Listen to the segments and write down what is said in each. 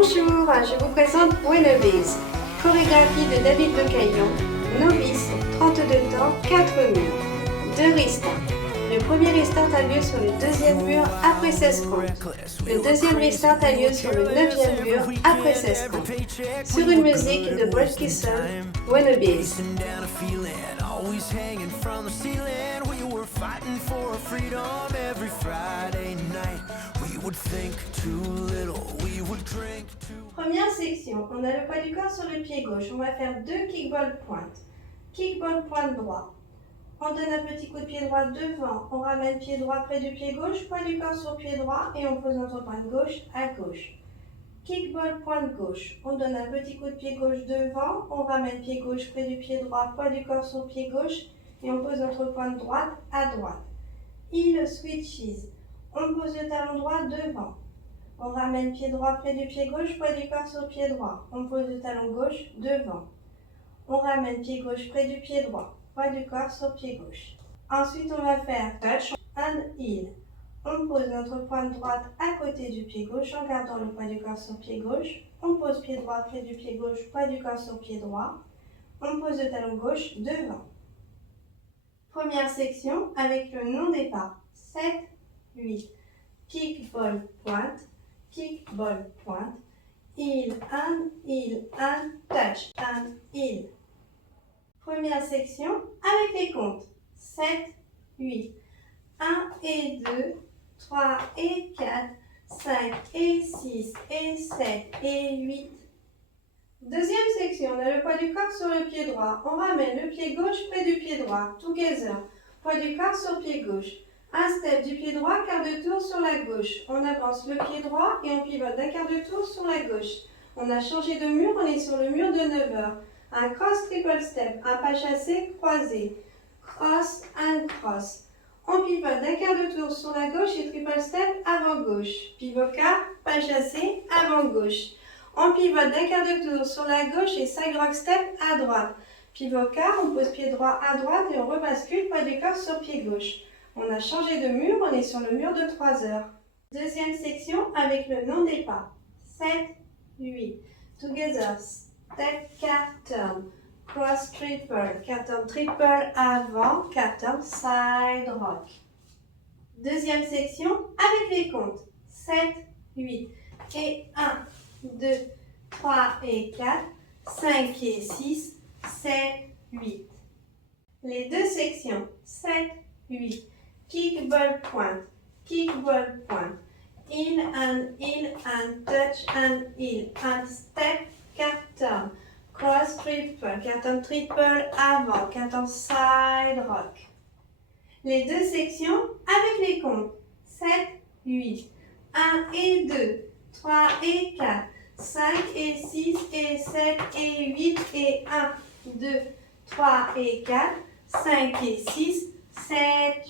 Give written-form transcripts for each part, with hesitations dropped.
Bonjour, je vous présente Buenobiz, chorégraphie de David de Caillon, novice, 32 temps, 4 murs, 2 restarts. Le premier restart a lieu sur le deuxième mur après 16 comptes. Le deuxième restart a lieu sur le 9e mur après 16 comptes. Sur une musique de Brett Kisson, Buenobiz. Première section, on a le poids du corps sur le pied gauche. On va faire 2 kickball pointe. Kickball pointe droit. On donne un petit coup de pied droit devant. On ramène pied droit près du pied gauche, poids du corps sur pied droit et on pose notre pointe gauche à gauche. Kickball pointe gauche. On donne un petit coup de pied gauche devant. On ramène pied gauche près du pied droit, poids du corps sur pied gauche et on pose notre pointe droite à droite. Heel switches. On pose le talon droit devant. On ramène pied droit près du pied gauche, poids du corps sur pied droit. On pose le talon gauche devant. On ramène pied gauche près du pied droit, poids du corps sur pied gauche. Ensuite, on va faire touch and heel. On pose notre pointe droite à côté du pied gauche en gardant le poids du corps sur pied gauche. On pose pied droit près du pied gauche, poids du corps sur pied droit. On pose le talon gauche devant. Première section avec le non-départ. 7, 8. Kickball pointe. Kickball pointe, heel and touch and heel. Première section avec les comptes. 7, 8, 1 et 2, 3 et 4, 5 et 6 et 7 et 8. Deuxième section, on a le poids du corps sur le pied droit. On ramène le pied gauche près du pied droit, together. Poids du corps sur pied gauche. Un step du pied droit, quart de tour sur la gauche. On avance le pied droit et on pivote d'un quart de tour sur la gauche. On a changé de mur, on est sur le mur de 9 heures. Un cross triple step, un pas chassé croisé. Cross and cross. On pivote d'un quart de tour sur la gauche et triple step avant gauche. Pivot quart, pas chassé, avant gauche. On pivote d'un quart de tour sur la gauche et side rock step à droite. Pivot quart, on pose pied droit à droite et on rebascule poids du corps sur pied gauche. On a changé de mur, on est sur le mur de 3 heures. Deuxième section avec le non-départ. 7, 8. Together, step, quart turn. Cross triple, quart turn triple avant, quart turn side rock. Deuxième section avec les comptes. 7, 8. Et 1, 2, 3 et 4, 5 et 6, 7, 8. Les deux sections. 7, 8. Kickball pointe, kickball pointe, heel and touch and heel, and step, quart turn, cross triple, quart turn triple avant, quart turn side rock. Les deux sections avec les comptes. 7, 8, 1 et 2, 3 et 4, 5 et 6 et 7 et 8 et 1, 2, 3 et 4, 5 et 6, 7,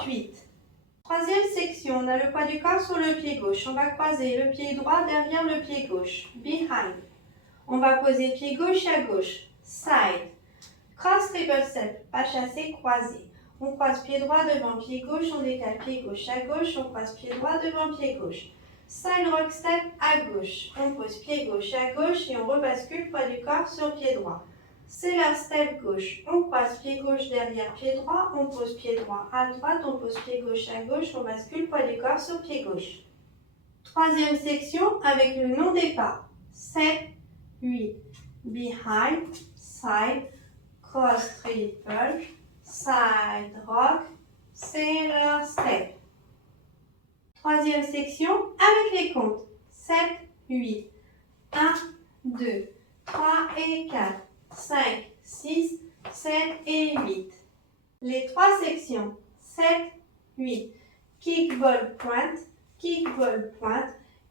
8. Troisième section, on a le poids du corps sur le pied gauche. On va croiser le pied droit derrière le pied gauche. Behind. On va poser pied gauche à gauche. Side. Cross triple step. Pas chassé, croisé. On croise pied droit devant pied gauche. On décale pied gauche à gauche. On croise pied droit devant pied gauche. Side rock step à gauche. On pose pied gauche à gauche et on rebascule poids du corps sur pied droit. C'est la step gauche. On croise pied gauche derrière pied droit, on pose pied droit à droite, on pose pied gauche à gauche, on bascule poids du corps sur pied gauche. Troisième section avec le non-départ. 7, 8. Behind, side, cross triple, side rock, sailor step. Troisième section avec les comptes. 7, 8. 1, 2, 3 et 4. 5, 6, 7 et 8. Les trois sections. 7, 8. Kickball pointe,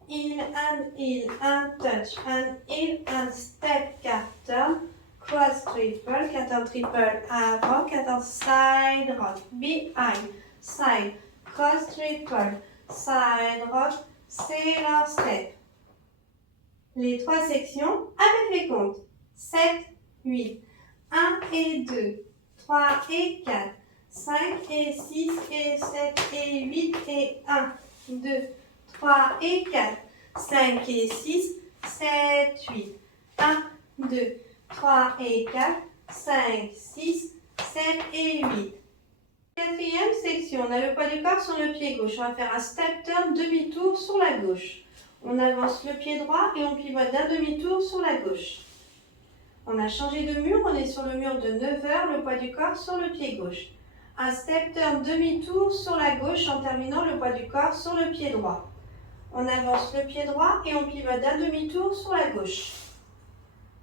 heel and touch and heel and step quart turn, cross triple, quart turn triple avant, quart turn side rock, behind, side, cross triple, side rock, sailor step. Les trois sections avec les comptes. 7, 8, 1 et 2, 3 et 4, 5 et 6 et 7 et 8 et 1, 2, 3 et 4, 5 et 6, 7, 8. 1, 2, 3 et 4, 5, 6, 7 et 8. Quatrième section, on a le poids du corps sur le pied gauche. On va faire un step turn, demi-tour sur la gauche. On avance le pied droit et on pivote d'un demi-tour sur la gauche. On a changé de mur, on est sur le mur de 9 heures, le poids du corps sur le pied gauche. Un step turn, demi-tour sur la gauche en terminant le poids du corps sur le pied droit. On avance le pied droit et on pivote d'un demi-tour sur la gauche.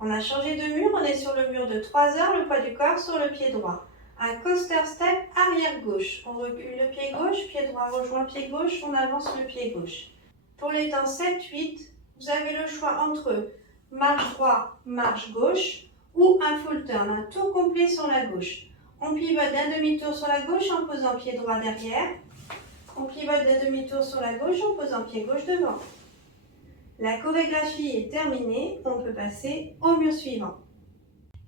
On a changé de mur, on est sur le mur de 3 heures, le poids du corps sur le pied droit. Un coaster step arrière gauche. On recule le pied gauche, pied droit rejoint pied gauche, on avance le pied gauche. Pour les temps 7-8, vous avez le choix entre marche droit, marche gauche ou un full turn, un tour complet sur la gauche. On pivote d'un demi-tour sur la gauche en posant pied droit derrière. On pivote d'un demi-tour sur la gauche en posant pied gauche devant. La chorégraphie est terminée, on peut passer au mur suivant.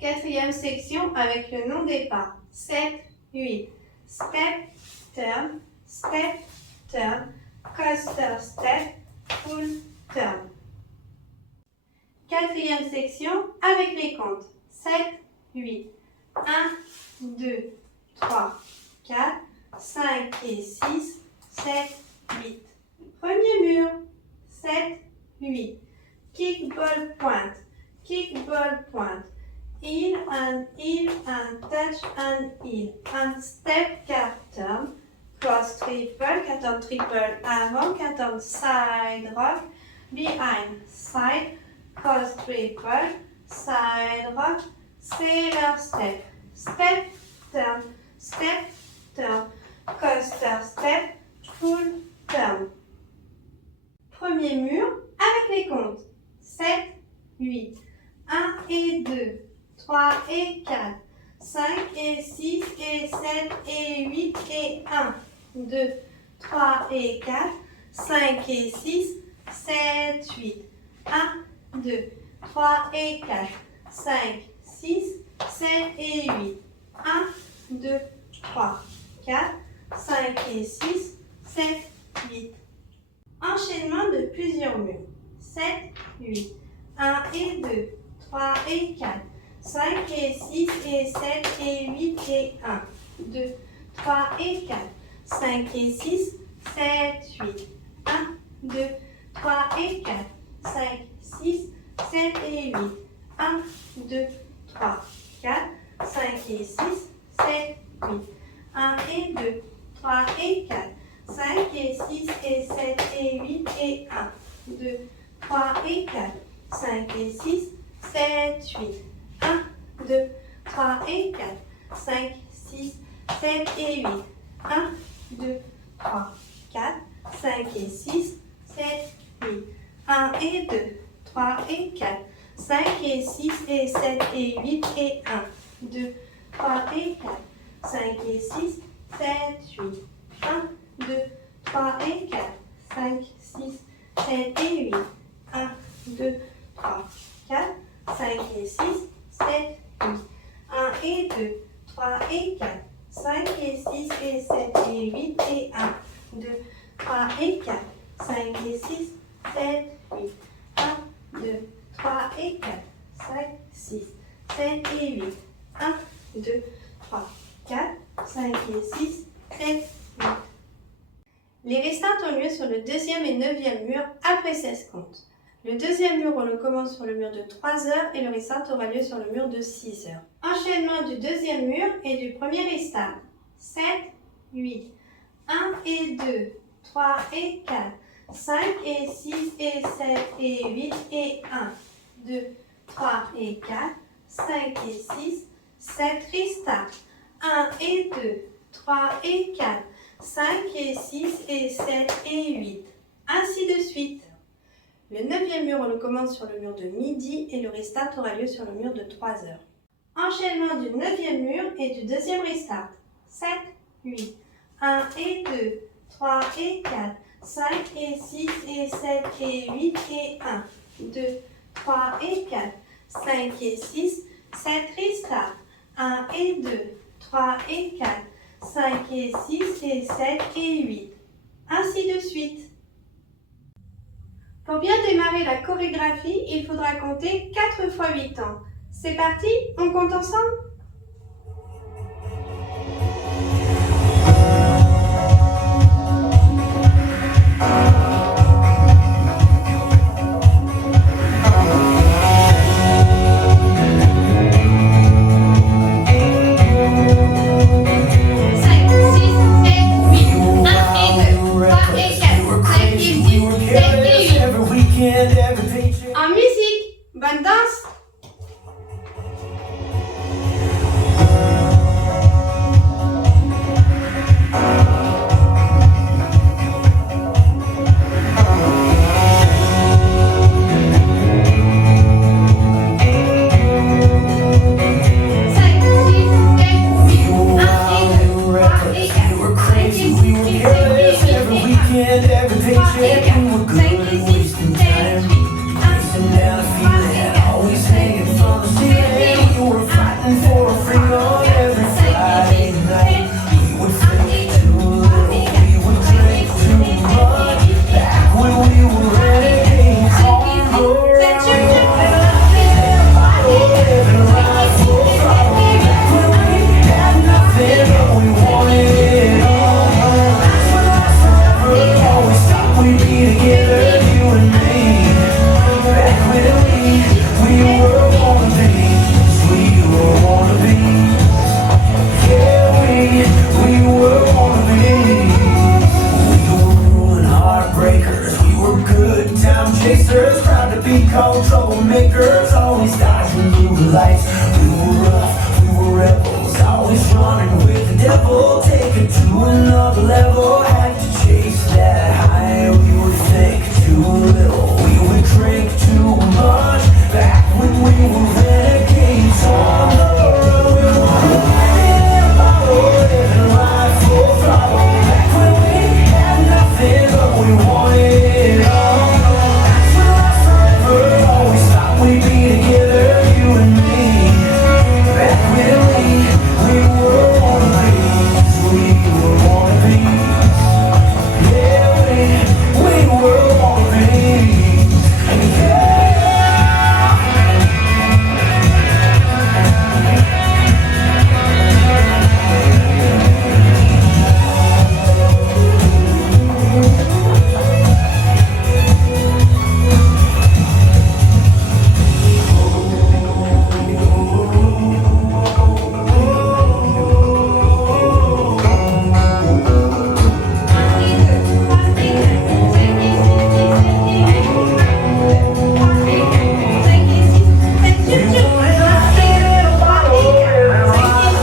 Quatrième section avec le nom des pas. 7, 8. Step, turn, coaster step, full turn. Quatrième section avec les comptes. 7, 8. 1, 2, 3, 4, 5 et 6, 7, 8. Premier mur. 7, 8. Kick ball pointe. Kick ball pointe. Heel and touch and heel. And step cat turn. Cross triple, cat turn triple avant, cat turn side rock. Behind side. Cross triple, side rock. Sailor step. Step turn. Step turn. Coaster step. Full turn. Premier mur avec les comptes. 7, 8. 1 et 2. 3 et 4, 5 et 6 et 7 et 8 et 1, 2, 3 et 4, 5 et 6, 7, 8, 1, 2, 3 et 4, 5, 6, 7 et 8, 1, 2, 3, 4, 5 et 6, 7, 8. Enchaînement de plusieurs murs. 7, 8, 1 et 2, 3 et 4, 5 et 6 et 7 et 8 et 1, 2, 3 et 4, 5 et 6, 7, 8, 1, 2, 3 et 4, 5, 6, 7 et 8, 1, 2, 3, 4, 5 et 6, 7, 8, 1 et 2, 3 et 4, 5 et 6 et 7 et 8 et 1, 2, 3 et 4, 5 et 6, 7, 8, 1, 2, 3 et 4, 5, 6, 7 et 8, 1, 2, 3, 4, 5 et 6, 7, 8, 1 et 2, 3 et 4, 5 et 6 et 7 et 8 et 1, 2, 3 et 4, 5 et 6, 7, 8, 1, 2, 3 et 4, 5, 6, 7 et 8, 1, 2, 3, 4, 5 et 6, 7, 8, 1 et 2, 3 et 4, 5 et 6 et 7 et 8 et 1, 2, 3 et 4, 5 et 6, 7, 8, 1, 2, 3 et 4, 5, 6, 7 et 8, 1, 2, 3, 4, 5 et 6, 7, 8. Les restantes ont lieu sur le deuxième et neuvième mur après 16 comptes. Le deuxième mur, on le commence sur le mur de 3 heures et le restart aura lieu sur le mur de 6 heures. Enchaînement du deuxième mur et du premier restart. 7, 8, 1 et 2, 3 et 4, 5 et 6 et 7 et 8 et 1, 2, 3 et 4, 5 et 6, 7 restart. 1 et 2, 3 et 4, 5 et 6 et 7 et 8. Ainsi de suite. Le neuvième mur, on le commence sur le mur de midi et le restart aura lieu sur le mur de 3 heures. Enchaînement du neuvième mur et du deuxième restart. 7, 8, 1 et 2, 3 et 4, 5 et 6 et 7 et 8 et 1, 2, 3 et 4, 5 et 6, 7 restart. 1 et 2, 3 et 4, 5 et 6 et 7 et 8. Ainsi de suite. Pour bien démarrer la chorégraphie, il faudra compter 4 fois 8 ans. C'est parti, on compte ensemble? En musique, bonne danse! Troublemakers, always dodging blue lights. We were rough, we were rebels, always running with the devil. Take it to another level, had to chase that high. We would think too little, we would drink too much. Back when we were renegades on the road, we wanted living life full throttle. Back when we had nothing, but we wanted it all. We'd be together, you and me. Back when we were wannabes, we were wannabes. Yeah, we were wannabes.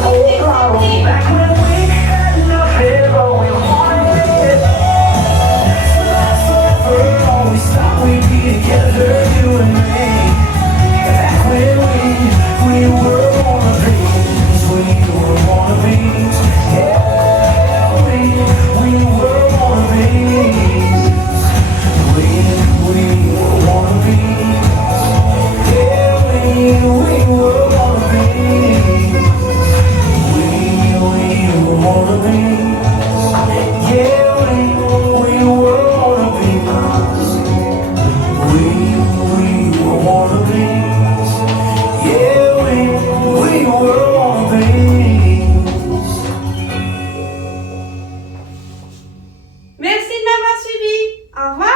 Yeah. Merci de m'avoir suivi. Au revoir.